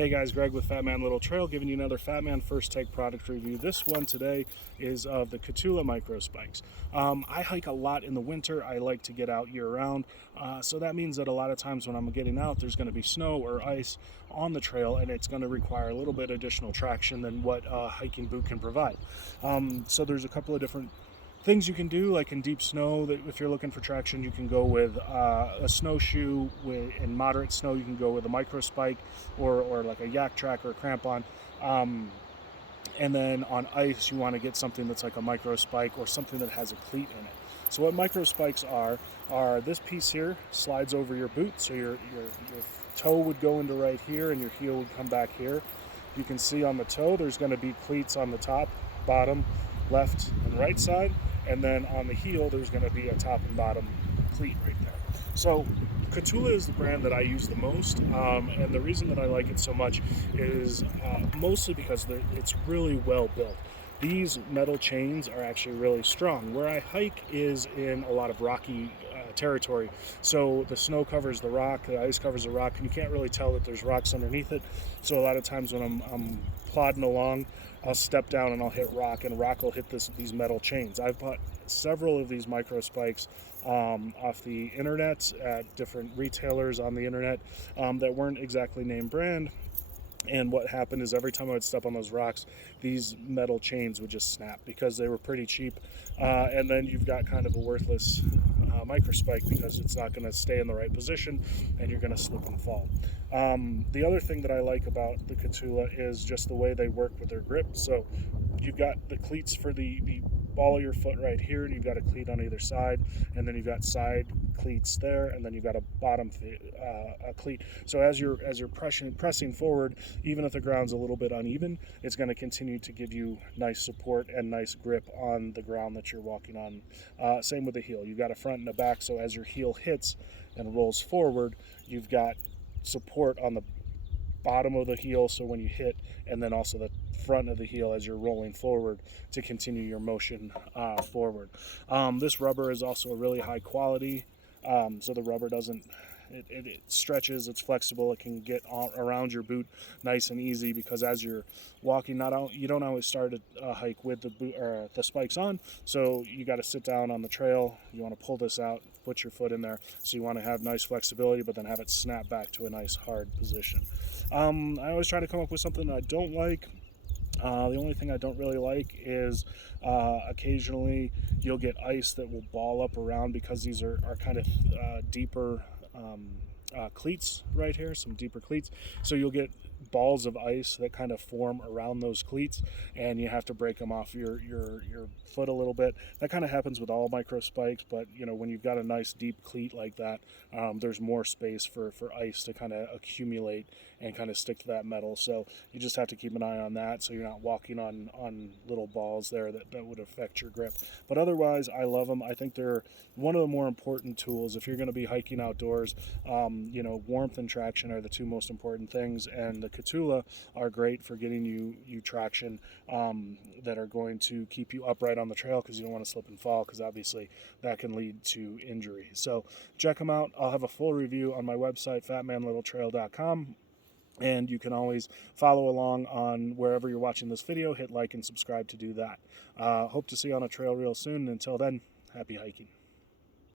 Hey guys, Greg with Fat Man Little Trail giving you another Fat Man First Take product review. This one today is of the Kahtoola MICROspikes. I hike a lot in the winter. I like to get out year-round, so that means that a lot of times when I'm getting out, there's going to be snow or ice on the trail, and it's going to require a little bit additional traction than what a hiking boot can provide. So there's a couple of different things you can do, like in deep snow, that if you're looking for traction, you can go with a snowshoe. In moderate snow, you can go with a microspike or like a yak track or a crampon. And then on ice, you want to get something that's like a microspike or something that has a cleat in it. So what microspikes are this piece here slides over your boot, so your toe would go into right here and your heel would come back here. You can see on the toe there's going to be cleats on the top, bottom, left and right side, and then on the heel there's going to be a top and bottom cleat right there. So Kahtoola is the brand that I use the most, and the reason that I like it so much is mostly because it's really well built. These metal chains are actually really strong. Where I hike is in a lot of rocky territory, so the snow covers the rock, the ice covers the rock, and you can't really tell that there's rocks underneath it. So a lot of times when I'm plodding along, I'll step down and I'll hit rock, and rock will hit these metal chains. I've bought several of these microspikes off the internet at different retailers on the internet that weren't exactly name brand. And what happened is every time I would step on those rocks, these metal chains would just snap because they were pretty cheap. And then you've got kind of a worthless microspike because it's not going to stay in the right position and you're going to slip and fall. The other thing that I like about the Kahtoola is just the way they work with their grip. So you've got the cleats for the ball of your foot right here, and you've got a cleat on either side, and then you've got side cleats there, and then you've got a bottom a cleat. So as you're pressing forward, even if the ground's a little bit uneven, it's going to continue to give you nice support and nice grip on the ground that you're walking on. Same with the heel. You've got a front and a back, so as your heel hits and rolls forward, you've got support on the bottom of the heel, so when you hit, and then also the front of the heel as you're rolling forward to continue your motion forward. This rubber is also a really high quality, so the rubber doesn't, it stretches, it's flexible, it can get around your boot nice and easy, because as you're walking, you don't always start a hike with the boot or the spikes on, so you got to sit down on the trail, you want to pull this out, put your foot in there, so you want to have nice flexibility but then have it snap back to a nice hard position. I always try to come up with something I don't like. The only thing I don't really like is occasionally you'll get ice that will ball up around, because these are kind of deeper cleats right here, some deeper cleats. So you'll get balls of ice that kind of form around those cleats, and you have to break them off your foot a little bit. That kind of happens with all microspikes, but you know, when you've got a nice deep cleat like that, there's more space for ice to kind of accumulate and kind of stick to that metal. So you just have to keep an eye on that, so you're not walking on little balls there that would affect your grip. But otherwise, I love them. I think they're one of the more important tools if you're going to be hiking outdoors. You know, warmth and traction are the two most important things, and the Kahtoola are great for getting you traction that are going to keep you upright on the trail, because you don't want to slip and fall, because obviously that can lead to injury. So check them out. I'll have a full review on my website, fatmanlittletrail.com. And you can always follow along on wherever you're watching this video. Hit like and subscribe to do that. Hope to see you on a trail real soon. Until then, happy hiking.